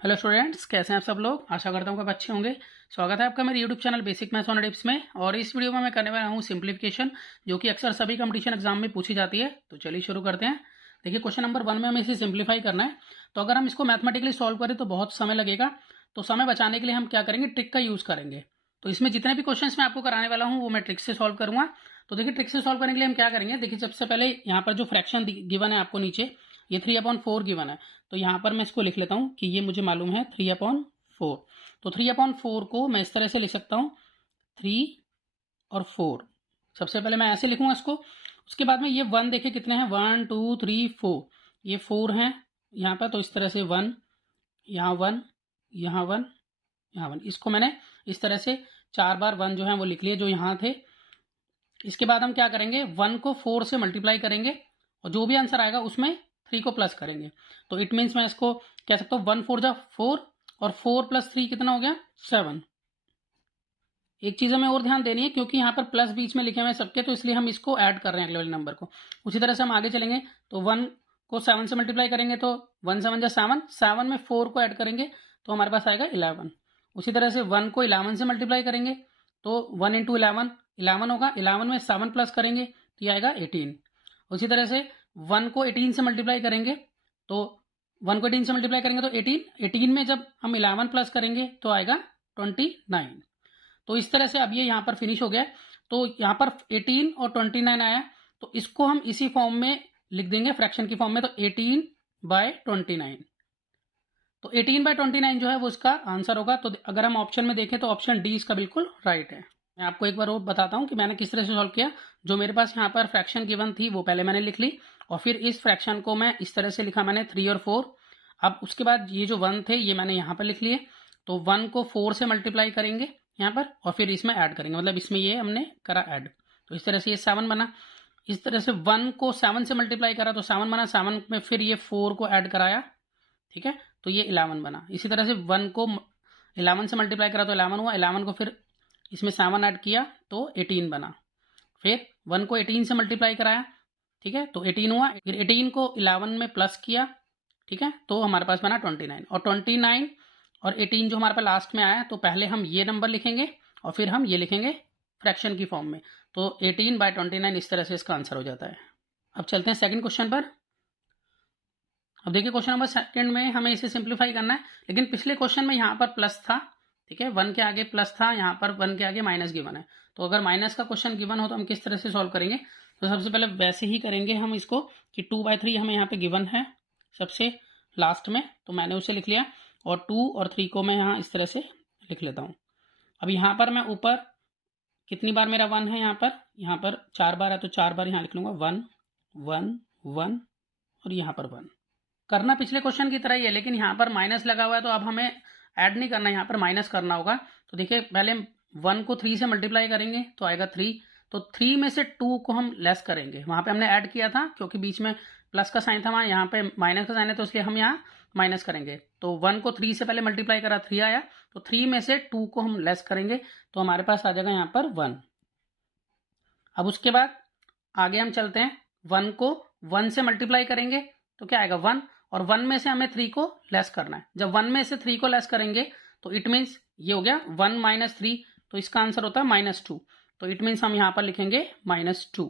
Hello students, कैसे हैं आप सब लोग। आशा करता हूँ कि आप अच्छे होंगे। स्वागत है आपका मेरे YouTube channel basic maths on tips में। और इस वीडियो में मैं करने वाला हूँ सिंप्लीफिकेशन, जो कि अक्सर सभी कंपटीशन एग्जाम में पूछी जाती है। तो चलिए शुरू करते हैं। देखिए, क्वेश्चन नंबर 1 में हमें इसे सिंप्लीफाई करना है। तो अगर हम इसको मैथमेटिकली सॉल्व करें तो बहुत समय लगेगा। तो समय बचाने के लिए हम क्या करेंगे, ट्रिक का यूज़ करेंगे। तो इसमें जितने भी क्वेश्चन मैं आपको कराने वाला हूँ वो मैं ट्रिक से सॉल्व करूँगा। तो देखिए, ट्रिक से सॉल्व करने के लिए हम क्या करेंगे। देखिए, सबसे पहले यहाँ पर जो फ्रैक्शन गिवन है आपको नीचे, ये 3/4 गिवन है। तो यहाँ पर मैं इसको लिख लेता हूँ कि ये मुझे मालूम है 3/4। तो 3/4 को मैं इस तरह से लिख सकता हूँ 3 और 4। सबसे पहले मैं ऐसे लिखूंगा इसको। उसके बाद में ये 1 देखे कितने हैं, 1 2 3 4। ये 4 हैं यहाँ पर। तो इस तरह से 1, यहाँ 1, यहाँ 1, यहाँ 1। इसको मैंने इस तरह से 4 बार 1 जो है वो लिख लिए, जो यहाँ थे। इसके बाद हम क्या करेंगे, 1 को 4 से मल्टीप्लाई करेंगे और जो भी आंसर आएगा उसमें 3 को प्लस करेंगे। तो इट मीन्स मैं इसको कह सकता हूँ 1 4 जा 4 और 4 + 3 कितना हो गया, 7। एक चीज़ हमें और ध्यान देनी है, क्योंकि यहाँ पर प्लस बीच में लिखे हुए हैं सबके, तो इसलिए हम इसको ऐड कर रहे हैं अगले वाले नंबर को। उसी तरह से हम आगे चलेंगे। तो 1 को 7 से मल्टीप्लाई करेंगे तो 1 7 जा 7, 7 में 4 को ऐड करेंगे तो हमारे पास आएगा 11। उसी तरह से 1 को 11 से मल्टीप्लाई करेंगे तो 1 × 11 11 होगा। 11 में 7 प्लस करेंगे तो ये आएगा 18। उसी तरह से 1 को 18 से मल्टीप्लाई करेंगे तो 1 को 18 से मल्टीप्लाई करेंगे तो 18 में जब हम 11 प्लस करेंगे तो आएगा 29। तो इस तरह से अब ये यहाँ पर फिनिश हो गया। तो यहाँ पर 18 और 29 आया, तो इसको हम इसी फॉर्म में लिख देंगे, फ्रैक्शन की फॉर्म में। तो 18/29। तो 18/29 जो है वो इसका आंसर होगा। तो अगर हम ऑप्शन में देखें तो ऑप्शन डी इसका बिल्कुल राइट है। मैं आपको एक बार और बताता हूँ कि मैंने किस तरह से सॉल्व किया। जो मेरे पास यहाँ पर फ्रैक्शन गिवन थी वो पहले मैंने लिख ली, और फिर इस फ्रैक्शन को मैं इस तरह से लिखा मैंने 3 और 4। अब उसके बाद ये जो 1 थे ये मैंने यहाँ पर लिख लिए। तो 1 को 4 से मल्टीप्लाई करेंगे यहाँ पर और फिर इसमें ऐड करेंगे, मतलब इसमें ये हमने करा ऐड। तो इस तरह से ये 7 बना। इस तरह से 1 को 7 से मल्टीप्लाई करा तो 7 बना। 7 में फिर ये 4 को ऐड कराया, ठीक है, तो ये 11 बना। इसी तरह से 1 को 11 से मल्टीप्लाई करा तो 11 हुआ। 11 को फिर इसमें 7 ऐड किया तो 18 बना। फिर 1 को 18 से मल्टीप्लाई कराया, ठीक है, तो 18 हुआ। फिर 18 को 11 में प्लस किया, ठीक है, तो हमारे पास बना 29। और 29 और 18 जो हमारे पास लास्ट में आया, तो पहले हम ये नंबर लिखेंगे और फिर हम ये लिखेंगे फ्रैक्शन की फॉर्म में। तो 18/29 इस तरह से इसका आंसर हो जाता है। अब चलते हैं सेकंड क्वेश्चन पर। अब देखिए, क्वेश्चन नंबर सेकंड में हमें इसे सिंप्लीफाई करना है, लेकिन पिछले क्वेश्चन में यहाँ पर प्लस था, ठीक है, 1 के आगे प्लस था, यहाँ पर 1 के आगे माइनस गिवन है। तो अगर माइनस का क्वेश्चन गिवन हो तो हम किस तरह से सॉल्व करेंगे। तो सबसे पहले वैसे ही करेंगे हम इसको कि 2/3 हमें यहाँ पे गिवन है सबसे लास्ट में, तो मैंने उसे लिख लिया। और 2 और 3 को मैं यहाँ इस तरह से लिख लेता हूँ। अब यहाँ पर मैं ऊपर कितनी बार मेरा 1 है, यहाँ पर 4 बार है, तो 4 बार यहाँ लिख लूँगा 1 1 1 और यहाँ पर 1। करना पिछले क्वेश्चन की तरह ही है, लेकिन यहाँ पर माइनस लगा हुआ है, तो अब हमें ऐड नहीं करना, यहाँ पर माइनस करना होगा। तो देखिए, पहले 1 को 3 से मल्टीप्लाई करेंगे तो आएगा 3। तो 3 में से 2 को हम लेस करेंगे। वहाँ पे हमने ऐड किया था क्योंकि बीच में प्लस का साइन था, वहाँ यहाँ पे माइनस का साइन है, तो इसलिए हम यहाँ माइनस करेंगे। तो 1 को 3 से पहले मल्टीप्लाई करा, 3 आया, तो 3 में से 2 को हम लेस करेंगे, तो हमारे पास आ जाएगा यहाँ पर 1। अब उसके बाद आगे हम चलते हैं। 1 को 1 से मल्टीप्लाई करेंगे तो क्या आएगा 1, और 1 में से हमें 3 को लेस करना है। जब 1 में से 3 को लेस करेंगे तो इट मीन्स ये हो गया 1 - 3, तो इसका आंसर होता है -2। तो इट मीन्स हम यहाँ पर लिखेंगे -2।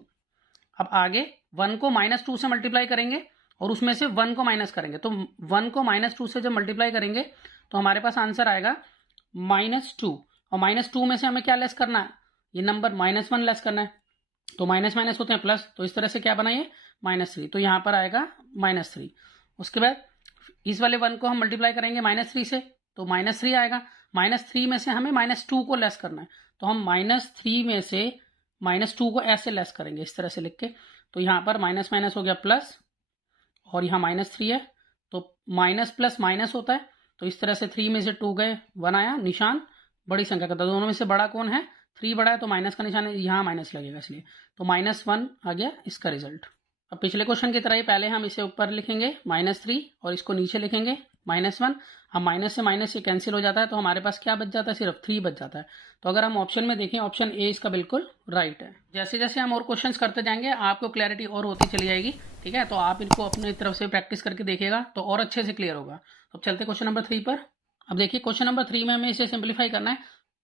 अब आगे 1 को -2 से मल्टीप्लाई करेंगे और उसमें से 1 को माइनस करेंगे। तो 1 को -2 से जब मल्टीप्लाई करेंगे तो हमारे पास आंसर आएगा -2। और -2 में से हमें क्या लेस करना है, ये नंबर -1 लेस करना है। तो माइनस माइनस होते हैं प्लस, तो इस तरह से क्या बनाइए -3, तो यहाँ पर आएगा -3। उसके बाद इस वाले 1 को हम मल्टीप्लाई करेंगे -3 से, तो -3 आएगा। -3 में से हमें -2 को लेस करना है, तो हम -3 में से -2 को ऐसे लेस करेंगे, इस तरह से लिख के। तो यहाँ पर माइनस माइनस हो गया प्लस, और यहाँ -3 है, तो माइनस प्लस माइनस होता है। तो इस तरह से 3 में से 2 गए, 1 आया, निशान बड़ी संख्या का था। दोनों में से बड़ा कौन है, 3 बड़ा है, तो माइनस का निशान है, यहाँ माइनस लगेगा, इसलिए तो -1 आ गया इसका रिजल्ट। अब पिछले क्वेश्चन की तरह ही पहले हम इसे ऊपर लिखेंगे -3 और इसको नीचे लिखेंगे -1। अब माइनस से माइनस से कैंसिल हो जाता है, तो हमारे पास क्या बच जाता है, सिर्फ 3 बच जाता है। तो अगर हम ऑप्शन में देखें, ऑप्शन ए इसका बिल्कुल राइट है। जैसे जैसे हम और क्वेश्चंस करते जाएंगे आपको क्लैरिटी और होती चली जाएगी, ठीक है। तो आप इनको अपनी तरफ से प्रैक्टिस करके देखिएगा तो और अच्छे से क्लियर होगा। अब चलते क्वेश्चन नंबर 3 पर। अब देखिए क्वेश्चन नंबर 3 में हमें इसे सिंप्लीफाई करना है।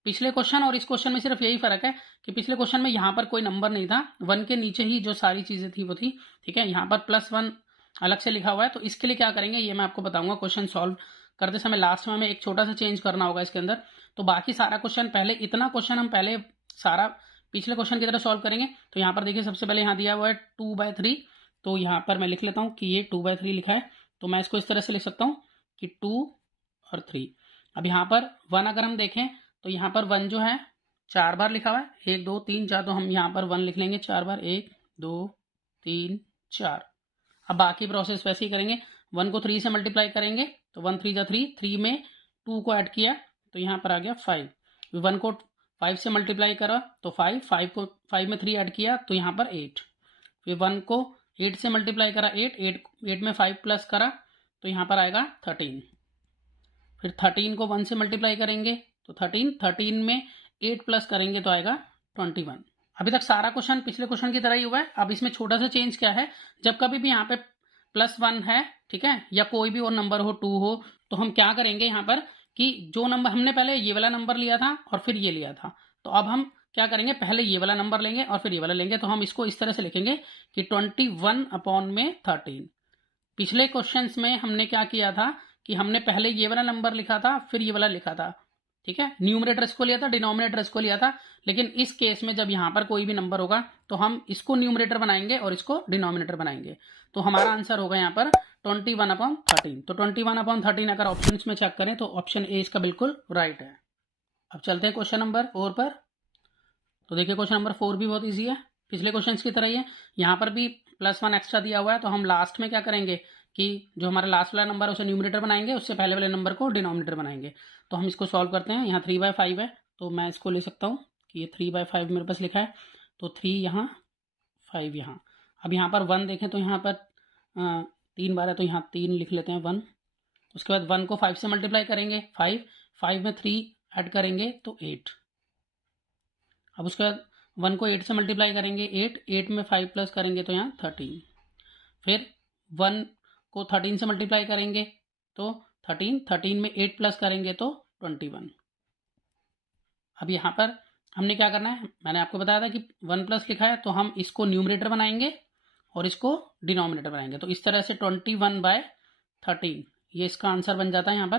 पिछले क्वेश्चन और इस क्वेश्चन में सिर्फ यही फर्क है कि पिछले क्वेश्चन में यहाँ पर कोई नंबर नहीं था, 1 के नीचे ही जो सारी चीजें थी वो थी, ठीक है। यहाँ पर +1 अलग से लिखा हुआ है, तो इसके लिए क्या करेंगे ये मैं आपको बताऊंगा। क्वेश्चन सॉल्व करते समय लास्ट में हमें एक छोटा सा चेंज करना होगा इसके अंदर। तो बाकी सारा क्वेश्चन पहले, इतना क्वेश्चन हम पहले सारा पिछले क्वेश्चन की तरह सॉल्व करेंगे। तो यहाँ पर देखिए सबसे पहले यहाँ दिया हुआ है 2/3, तो यहाँ पर मैं लिख लेता हूँ कि ये 2/3 लिखा है, तो मैं इसको इस तरह से लिख सकता हूँ कि 2 और 3। अब यहाँ पर 1 अगर हम देखें तो यहाँ पर 1 जो है 4 बार लिखा हुआ है, 1 2 3 4, तो हम यहाँ पर 1 लिख लेंगे 4 बार, 1 2 3 4। अब बाकी प्रोसेस वैसे ही करेंगे, 1 को 3 से मल्टीप्लाई करेंगे तो 1 3 जा 3, 3 में 2 को ऐड किया तो यहाँ पर आ गया 5। 1 को 5 से मल्टीप्लाई करा तो 5, 5 में 3 ऐड किया तो यहाँ पर 8। फिर 1 को 8 से मल्टीप्लाई करा, 8 में 5 प्लस करा तो यहाँ पर आएगा 13। फिर 13 को 1 से मल्टीप्लाई करेंगे तो 13 में 8 प्लस करेंगे तो आएगा 21। अभी तक सारा क्वेश्चन पिछले क्वेश्चन की तरह ही हुआ है। अब इसमें छोटा सा चेंज क्या है, जब कभी भी यहाँ पे +1 है, ठीक है, या कोई भी और नंबर हो, 2 हो, तो हम क्या करेंगे यहाँ पर कि जो नंबर हमने पहले ये वाला नंबर लिया था और फिर ये लिया था, तो अब हम क्या करेंगे, पहले ये वाला नंबर लेंगे और फिर ये वाला लेंगे। तो हम इसको इस तरह से लिखेंगे कि 21/13। पिछले क्वेश्चंस में हमने क्या किया था कि हमने पहले ये वाला नंबर लिखा था फिर ये वाला लिखा था, ठीक है, न्यूमरेटर इसको लिया था, डिनोमिनेटर इसको लिया था। लेकिन इस केस में जब यहाँ पर कोई भी नंबर होगा तो हम इसको न्यूमरेटर बनाएंगे और इसको डिनोमिनेटर बनाएंगे। तो हमारा आंसर होगा यहाँ पर 21/13। तो 21/13 अगर ऑप्शन में चेक करें तो ऑप्शन ए इसका बिल्कुल राइट है। अब चलते हैं क्वेश्चन नंबर 4 पर। तो देखिए क्वेश्चन नंबर 4 भी बहुत ईजी है, पिछले क्वेश्चन की तरह ही है। यहाँ पर भी +1 एक्स्ट्रा दिया हुआ है, तो हम लास्ट में क्या करेंगे कि जो हमारा लास्ट वाला नंबर है उसे न्यूमरेटर बनाएंगे, उससे पहले वाले नंबर को डिनोमिनेटर बनाएंगे। तो हम इसको सॉल्व करते हैं। यहाँ 3/5 है, तो मैं इसको ले सकता हूँ कि ये 3/5 मेरे पास लिखा है, तो 3 यहाँ, 5 यहाँ। अब यहाँ पर 1 देखें तो यहाँ पर 3 बार है, तो यहाँ 3 लिख लेते हैं 1। उसके बाद 1 को 5 से मल्टीप्लाई करेंगे, 5 में 3 ऐड करेंगे तो 8। अब उसके बाद 1 को 8 से मल्टीप्लाई करेंगे, 8 में 5 प्लस करेंगे तो यहाँ 13। फिर 1 को 13 से मल्टीप्लाई करेंगे तो 13 में 8 प्लस करेंगे तो 21। अब यहाँ पर हमने क्या करना है, मैंने आपको बताया था कि 1 प्लस लिखा है तो हम इसको न्यूमरेटर बनाएंगे और इसको डिनोमिनेटर बनाएंगे। तो इस तरह से 21/13 ये इसका आंसर बन जाता है यहाँ पर।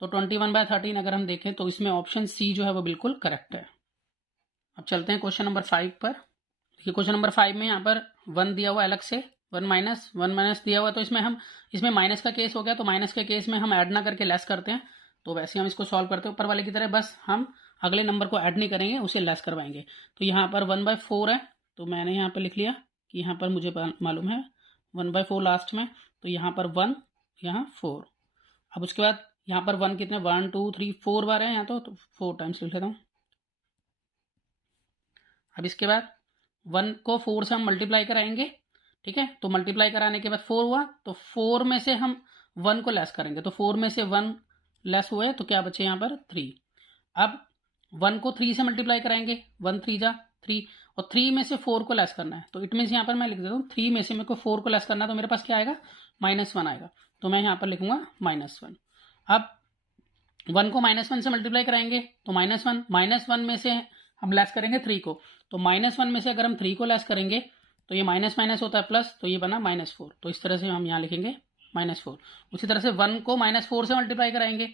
तो 21/13 अगर हम देखें तो इसमें ऑप्शन सी जो है वो बिल्कुल करेक्ट है। अब चलते हैं क्वेश्चन नंबर 5 पर। देखिए क्वेश्चन नंबर 5 में यहाँ पर 1 दिया हुआ अलग से, 1 माइनस दिया हुआ, तो इसमें माइनस का केस हो गया, तो माइनस के केस में हम ऐड ना करके लेस करते हैं। तो वैसे हम इसको सॉल्व करते हैं ऊपर वाले की तरह, बस हम अगले नंबर को ऐड नहीं करेंगे, उसे लेस करवाएंगे। तो यहाँ पर 1/4 है, तो मैंने यहाँ पर लिख लिया कि यहाँ पर मुझे मालूम है 1/4 लास्ट में, तो यहाँ पर 1 यहाँ 4। अब उसके बाद यहाँ पर 1 कितने, 1 2 3 4 बार है यहाँ, तो 4 टाइम्स लिख लेता हूँ। अब इसके बाद 1 को 4 से हम मल्टीप्लाई कराएंगे, ठीक है, तो मल्टीप्लाई कराने के बाद 4 हुआ, तो 4 में से हम 1 को लेस करेंगे, तो 4 में से 1 लेस हुए तो क्या बचे यहाँ पर 3। अब 1 को 3 से मल्टीप्लाई कराएंगे, 1 3 जा 3, और 3 में से 4 को लेस करना है, तो इट मीन्स यहाँ पर मैं लिख देता हूँ 3 में से मेरे को 4 को लेस करना है, तो मेरे पास क्या आएगा, -1 आएगा, तो मैं यहाँ पर लिखूंगा -1। अब 1 को -1 से मल्टीप्लाई कराएंगे तो -1 में से हम लेस करेंगे 3 को, तो -1 में से अगर हम 3 को लेस करेंगे तो ये माइनस होता है प्लस, तो ये बना -4। तो इस तरह से हम यहाँ लिखेंगे -4। उसी तरह से 1 को -4 से मल्टीप्लाई कराएंगे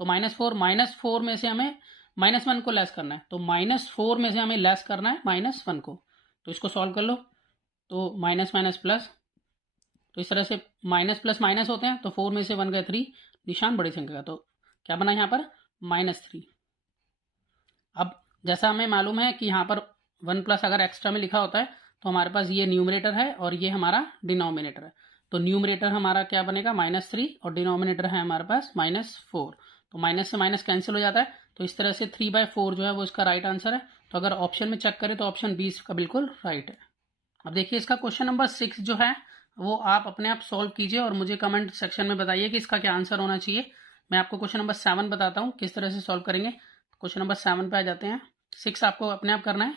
तो -4 में से हमें -1 को लेस करना है, तो -4 में से हमें लेस करना है -1 को। तो इसको सॉल्व कर लो, तो माइनस प्लस, तो इस तरह से माइनस प्लस माइनस होते हैं, तो 4 में से 1 गए 3, निशान बड़ी संख्या का, तो क्या बना यहाँ पर -3। अब जैसा हमें मालूम है कि यहाँ पर 1 प्लस अगर एक्स्ट्रा में लिखा होता है तो हमारे पास ये न्यूमरेटर है और ये हमारा डिनोमिनेटर है, तो न्यूमरेटर हमारा क्या बनेगा -3 और डिनोमिनेटर है हमारे पास -4, तो माइनस से माइनस कैंसिल हो जाता है। तो इस तरह से 3/4 जो है वो इसका राइट आंसर है। तो अगर ऑप्शन में चेक करें तो ऑप्शन बी इसका बिल्कुल राइट है। अब देखिए इसका क्वेश्चन नंबर 6 जो है वो आप अपने आप सॉल्व कीजिए और मुझे कमेंट सेक्शन में बताइए कि इसका क्या आंसर होना चाहिए। मैं आपको क्वेश्चन नंबर 7 बताता हूँ किस तरह से सॉल्व करेंगे। क्वेश्चन नंबर 7 पे आ जाते हैं। 6 आपको अपने आप करना है,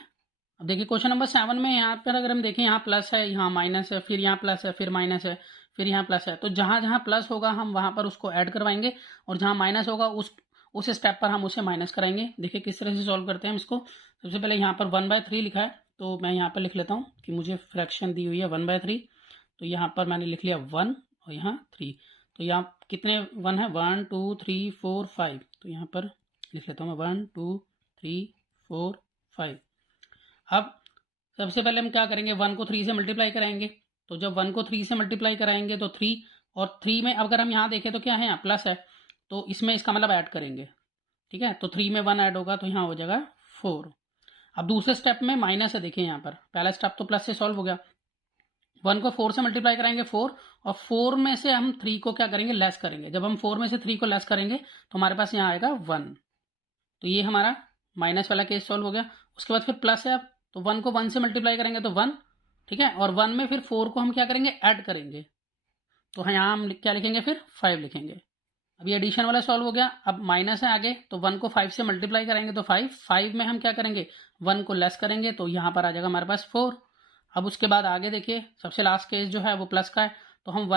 अब देखिए क्वेश्चन नंबर 7 में यहाँ पर अगर हम देखें, यहाँ प्लस है, यहाँ माइनस है, फिर यहाँ प्लस है, फिर माइनस है, फिर यहाँ प्लस है। तो जहाँ जहाँ प्लस होगा हम वहाँ पर उसको ऐड करवाएंगे, और जहाँ माइनस होगा उस स्टेप पर हम उसे माइनस कराएंगे। देखिए किस तरह से सॉल्व करते हैं हम इसको। सबसे पहले यहाँ पर 1/3 लिखा है, तो मैं यहाँ पर लिख लेता हूँ कि मुझे फ्रैक्शन दी हुई है 1/3। तो यहाँ पर मैंने लिख लिया 1 और यहाँ 3। तो यहाँ कितने 1 है, 1 2 3 4 5। तो यहाँ पर लिख लेता हूँ मैं 1 2 3 4 5। अब सबसे पहले हम क्या करेंगे, 1 को 3 से मल्टीप्लाई कराएंगे। तो जब 1 को 3 से मल्टीप्लाई कराएंगे तो 3, और 3 में अगर हम यहाँ देखें तो क्या है, यहाँ प्लस है, तो इसमें इसका मतलब ऐड करेंगे। ठीक है, तो 3 में 1 ऐड होगा तो यहाँ हो जाएगा 4। अब दूसरे स्टेप में माइनस है, देखिए यहाँ पर पहला स्टेप तो प्लस से सॉल्व हो गया। 1 को 4 से मल्टीप्लाई कराएंगे 4, और 4 में से हम 3 को क्या करेंगे, लेस करेंगे। जब हम 4 में से 3 को लेस करेंगे तो हमारे पास यहाँ आएगा 1। तो ये हमारा माइनस वाला केस सॉल्व हो गया। उसके बाद फिर प्लस है, अब तो 1 को 1 से मल्टीप्लाई करेंगे तो 1। ठीक है, और 1 में फिर 4 को हम क्या करेंगे, ऐड करेंगे। तो यहाँ हम क्या लिखेंगे, फिर 5 लिखेंगे। अब ये एडिशन वाला सॉल्व हो गया। अब माइनस है आगे, तो 1 को 5 से मल्टीप्लाई करेंगे तो 5 में हम क्या करेंगे, 1 को लेस करेंगे, तो यहाँ पर आ जाएगा हमारे पास 4। अब उसके बाद आगे देखिए, सबसे लास्ट केस जो है वो प्लस का है, तो हम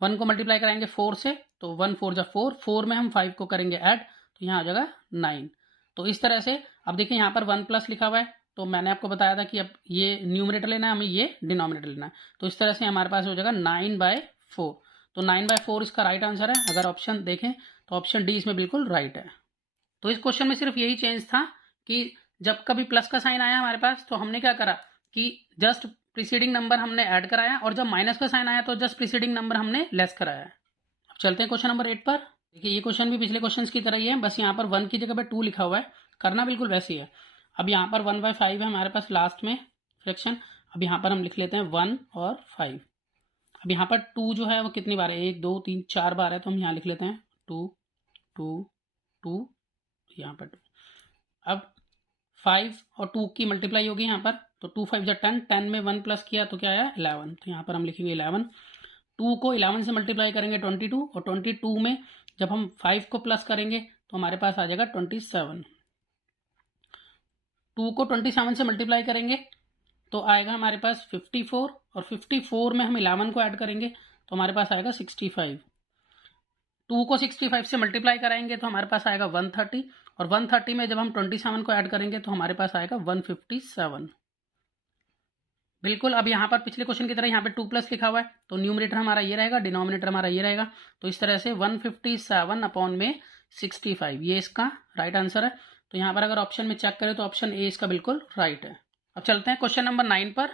1 को मल्टीप्लाई कराएंगे 4 से, तो 1 4 जा 4 में हम 5 को करेंगे ऐड, तो यहाँ आ जाएगा 9। तो इस तरह से अब देखिए यहाँ पर 1 प्लस लिखा हुआ है, तो मैंने आपको बताया था कि अब ये न्यूमरेटर लेना है, हमें ये डिनोमिनेटर लेना है। तो इस तरह से हमारे पास हो जाएगा 9/4। तो 9/4 इसका राइट आंसर है। अगर ऑप्शन देखें तो ऑप्शन डी इसमें बिल्कुल राइट है। तो इस क्वेश्चन में सिर्फ यही चेंज था कि जब कभी प्लस का साइन आया हमारे पास तो हमने क्या करा कि जस्ट प्रीसीडिंग नंबर हमने ऐड कराया, और जब माइनस का साइन आया तो जस्ट प्रीसीडिंग नंबर हमने लेस कराया। अब चलते हैं क्वेश्चन नंबर 8 पर। देखिए ये क्वेश्चन भी पिछले क्वेश्चन की तरह ही है, बस यहाँ पर 1 की जगह पर 2 लिखा हुआ है, करना बिल्कुल वैसे ही है। अब यहाँ पर 1/5 है हमारे पास लास्ट में फ्रैक्शन। अब यहाँ पर हम लिख लेते हैं 1 और 5। अब यहाँ पर 2 जो है वो कितनी बार है, 1 2 3 4 बार है, तो हम यहाँ लिख लेते हैं 2 2 2, यहाँ पर 2। अब 5 और 2 की मल्टीप्लाई होगी यहाँ पर, तो 2 5 जा 10, 10 में 1 प्लस किया तो क्या आया 11। तो यहाँ पर हम लिखेंगे 11। 2 को 11 से मल्टीप्लाई करेंगे 22, और 22 में जब हम 5 को प्लस करेंगे तो हमारे पास आ जाएगा 27। 2 को 27 से मल्टीप्लाई करेंगे तो आएगा हमारे पास 54, और 54 में हम 11 को ऐड करेंगे तो हमारे पास आएगा 65। 2 को 65 से मल्टीप्लाई कराएंगे तो हमारे पास आएगा 130, और 130 में जब हम 27 को ऐड करेंगे तो हमारे पास आएगा 157। बिल्कुल। अब यहाँ पर पिछले क्वेश्चन की तरह यहाँ पे 2 प्लस लिखा हुआ है, तो न्यूमरेटर हमारा ये रहेगा, डिनोमिनेटर हमारा ये रहेगा। तो इस तरह से 157 अपॉन में 65, ये इसका राइट आंसर है। तो यहाँ पर अगर ऑप्शन में चेक करें तो ऑप्शन ए इसका बिल्कुल राइट है। अब चलते हैं क्वेश्चन नंबर 9 पर।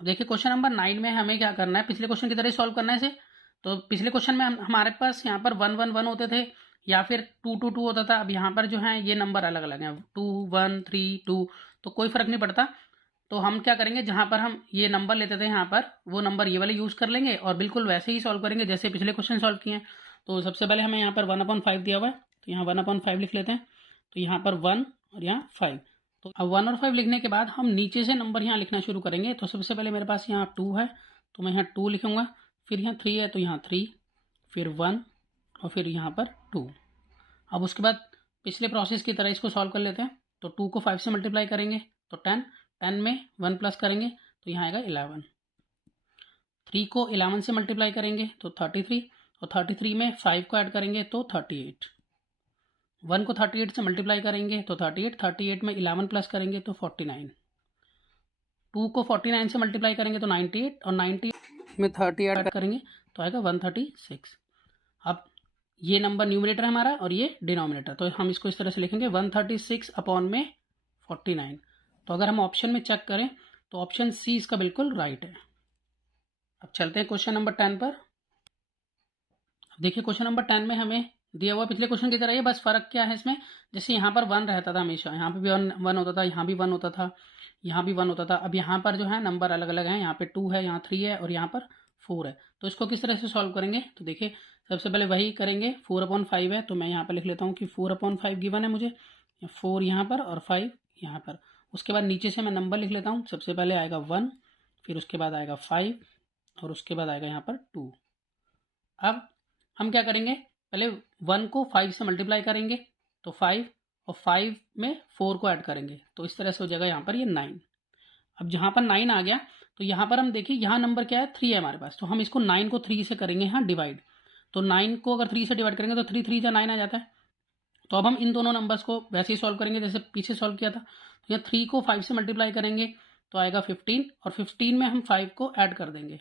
अब देखिए क्वेश्चन नंबर 9 में हमें क्या करना है, पिछले क्वेश्चन की तरह सॉल्व करना है इसे। तो पिछले क्वेश्चन में हमारे पास यहाँ पर 1 1 1 होते थे, या फिर 2 2 2 होता था। अब यहाँ पर जो है ये नंबर अलग अलग हैं, 2 1 3 2, तो कोई फर्क नहीं पड़ता। तो हम क्या करेंगे, जहाँ पर हम ये नंबर लेते थे यहाँ पर वो नंबर ये वाले यूज़ कर लेंगे, और बिल्कुल वैसे ही सॉल्व करेंगे जैसे पिछले क्वेश्चन सॉल्व किए हैं। तो सबसे पहले हमें यहाँ पर 1/5 दिया हुआ है, तो यहाँ 1/5 लिख लेते हैं। तो यहाँ पर 1 और यहाँ 5। तो अब 1 और 5 लिखने के बाद हम नीचे से नंबर यहाँ लिखना शुरू करेंगे। तो सबसे पहले मेरे पास यहाँ 2 है, तो मैं यहाँ 2 लिखूँगा। फिर यहाँ 3 है तो यहाँ 3, फिर 1, और फिर यहाँ पर 2। अब उसके बाद पिछले प्रोसेस की तरह इसको सॉल्व कर लेते हैं। तो 2 को 5 से मल्टीप्लाई करेंगे तो 10, 10 में 1 प्लस करेंगे तो यहाँ आएगा 11। 3 को 11 से मल्टीप्लाई करेंगे तो 33, और 33 में 5 को ऐड करेंगे तो 38। 1 को 38 से मल्टीप्लाई करेंगे तो 38, 38 में 11 प्लस करेंगे तो 49। 2 को 49 से मल्टीप्लाई करेंगे तो 98, और 90 में 30 ऐड करेंगे तो आएगा 136। अब ये नंबर न्यूमरेटर है हमारा और ये डिनोमिनेटर, तो हम इसको इस तरह से लिखेंगे 136 अपॉन में 49। तो अगर हम ऑप्शन में चेक करें तो ऑप्शन सी इसका बिल्कुल राइट है। अब चलते हैं क्वेश्चन नंबर 10 पर। देखिए क्वेश्चन नंबर 10 में हमें दिया हुआ पिछले क्वेश्चन की तरह है, बस फर्क क्या है इसमें, जैसे यहाँ पर 1 रहता था हमेशा, यहाँ पे भी 1 होता था, यहाँ भी 1 होता था, यहाँ भी 1 होता था। अब यहाँ पर जो है नंबर अलग अलग हैं, यहाँ पे 2 है, यहाँ 3 है, और यहाँ पर 4 है। तो इसको किस तरह से सॉल्व करेंगे, तो देखिए सबसे पहले वही करेंगे, 4/5 है, तो मैं यहाँ पर लिख लेता हूँ कि 4/5 गिवन है मुझे, 4 यहाँ पर और 5 यहाँ पर। उसके बाद नीचे से मैं नंबर लिख लेता हूँ, सबसे पहले आएगा 1, फिर उसके बाद आएगा 5, और उसके बाद आएगा यहाँ पर 2। अब हम क्या करेंगे, पहले 1 को 5 से मल्टीप्लाई करेंगे तो 5, और 5 में 4 को ऐड करेंगे तो इस तरह से हो जाएगा यहाँ पर ये 9। अब जहाँ पर 9 आ गया तो यहाँ पर हम देखिए यहाँ नंबर क्या है 3 है हमारे पास, तो हम इसको 9 को 3 से करेंगे यहाँ डिवाइड। तो 9 को अगर 3 से डिवाइड करेंगे तो 3 3 जा 9 आ जाता है। तो अब हम इन दोनों नंबर्स को वैसे ही सॉल्व करेंगे जैसे पीछे सॉल्व किया था। तो यहाँ 3 को 5 से मल्टीप्लाई करेंगे तो आएगा 15 और 15 में हम 5 को ऐड कर देंगे।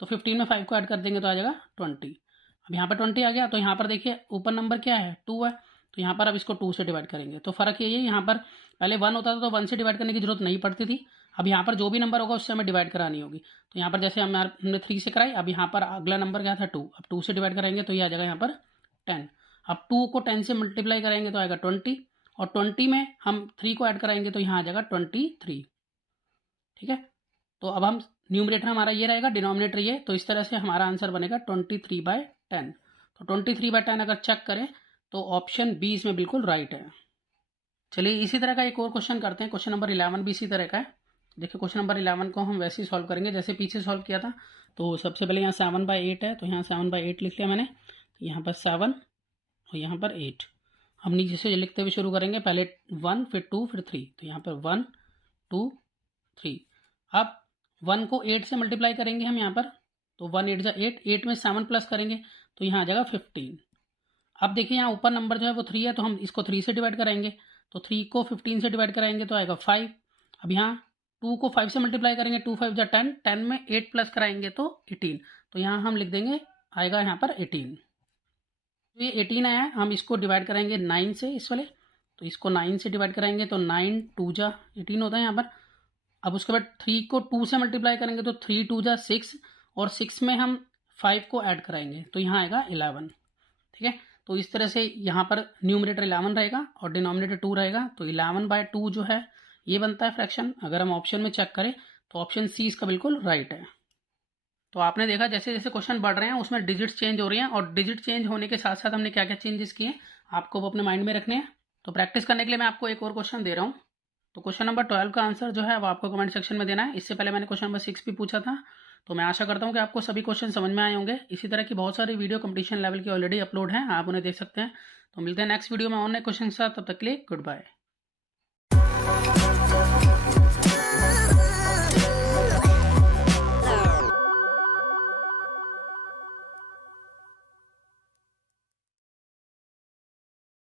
तो 15 में 5 को ऐड कर देंगे तो आ जाएगा 20। अब यहाँ पर 20 आ गया तो यहाँ पर देखिए ऊपर नंबर क्या है 2 है, तो यहाँ पर अब इसको 2 से डिवाइड करेंगे। तो फ़र्क ये है यहाँ पर पहले 1 होता था तो 1 से डिवाइड करने की जरूरत नहीं पड़ती थी। अब यहाँ पर जो भी नंबर होगा उससे हमें डिवाइड करानी होगी। तो यहाँ पर जैसे हमने 3 से कराई, अब यहाँ पर अगला नंबर क्या था 2, अब 2 से डिवाइड कराएंगे तो ये आ जाएगा यहाँ पर 10। अब 2 को 10 से मल्टीप्लाई कराएंगे तो आएगा 20 और 20 में हम 3 को ऐड कराएंगे तो यहाँ आ जाएगा 23। ठीक है, तो अब हम न्यूमरेटर हमारा ये रहेगा, डिनोमिनेटर ये, तो इस तरह से हमारा आंसर बनेगा 23/10। तो 23/10 अगर चेक करें तो ऑप्शन बी इसमें बिल्कुल राइट है। चलिए इसी तरह का एक और क्वेश्चन करते हैं। क्वेश्चन नंबर 11 भी इसी तरह का है। देखिए क्वेश्चन नंबर 11 को हम वैसे ही सॉल्व करेंगे जैसे पीछे सॉल्व किया था। तो सबसे पहले यहाँ 7/8 है, तो यहाँ 7/8 लिख लिया मैंने। यहाँ पर 7 और यहाँ पर 8। हम नीचे से लिखते हुए शुरू करेंगे, पहले 1 फिर 2 फिर 3। तो यहाँ पर 1 2 3। अब 1 को 8 से मल्टीप्लाई करेंगे हम यहाँ पर, तो 1 8 जा 8, 8 में 7 प्लस करेंगे तो यहाँ आ जाएगा 15। अब देखिए यहाँ ऊपर नंबर जो है वो 3 है, तो हम इसको 3 से डिवाइड कराएंगे। तो 3 को 15 से डिवाइड कराएंगे तो आएगा 5। अब यहाँ 2 को 5 से मल्टीप्लाई करेंगे, 2 5 जा 10, 10 में 8 प्लस कराएंगे तो 18। तो यहाँ हम लिख देंगे आएगा यहाँ पर 18। तो ये 18 आया है, हम इसको डिवाइड कराएंगे 9 से इस वाले। तो इसको 9 से डिवाइड कराएंगे तो 9 2 जा 18 होता है यहाँ पर। अब उसके बाद 3 को 2 से मल्टीप्लाई करेंगे तो 3 2 जा 6 और 6 में हम 5 को ऐड कराएंगे तो यहाँ आएगा 11। ठीक है, तो इस तरह से यहाँ पर न्यूमरेटर 11 रहेगा और डिनोमिनेटर 2 रहेगा। तो 11/2 जो है ये बनता है फ्रैक्शन। अगर हम ऑप्शन में चेक करें तो ऑप्शन सी इसका बिल्कुल राइट है। तो आपने देखा जैसे जैसे क्वेश्चन बढ़ रहे हैं उसमें डिजिट्स चेंज हो रही हैं, और डिजिट चेंज होने के साथ साथ हमने क्या क्या चेंजेस किए आपको वो अपने माइंड में रखने हैं। तो प्रैक्टिस करने के लिए मैं आपको एक और क्वेश्चन दे रहा हूँ। तो क्वेश्चन नंबर 12 का आंसर जो है वो आपको कमेंट सेक्शन में देना है। इससे पहले मैंने क्वेश्चन नंबर 6 भी पूछा था। तो मैं आशा करता हूँ कि आपको सभी क्वेश्चन समझ में आए होंगे। इसी तरह की बहुत सारी वीडियो कंपटीशन लेवल की ऑलरेडी अपलोड हैं, आप उन्हें देख सकते हैं। तो मिलते हैं नेक्स्ट वीडियो में और नए क्वेश्चन के साथ, तब तक के लिए गुड बाय।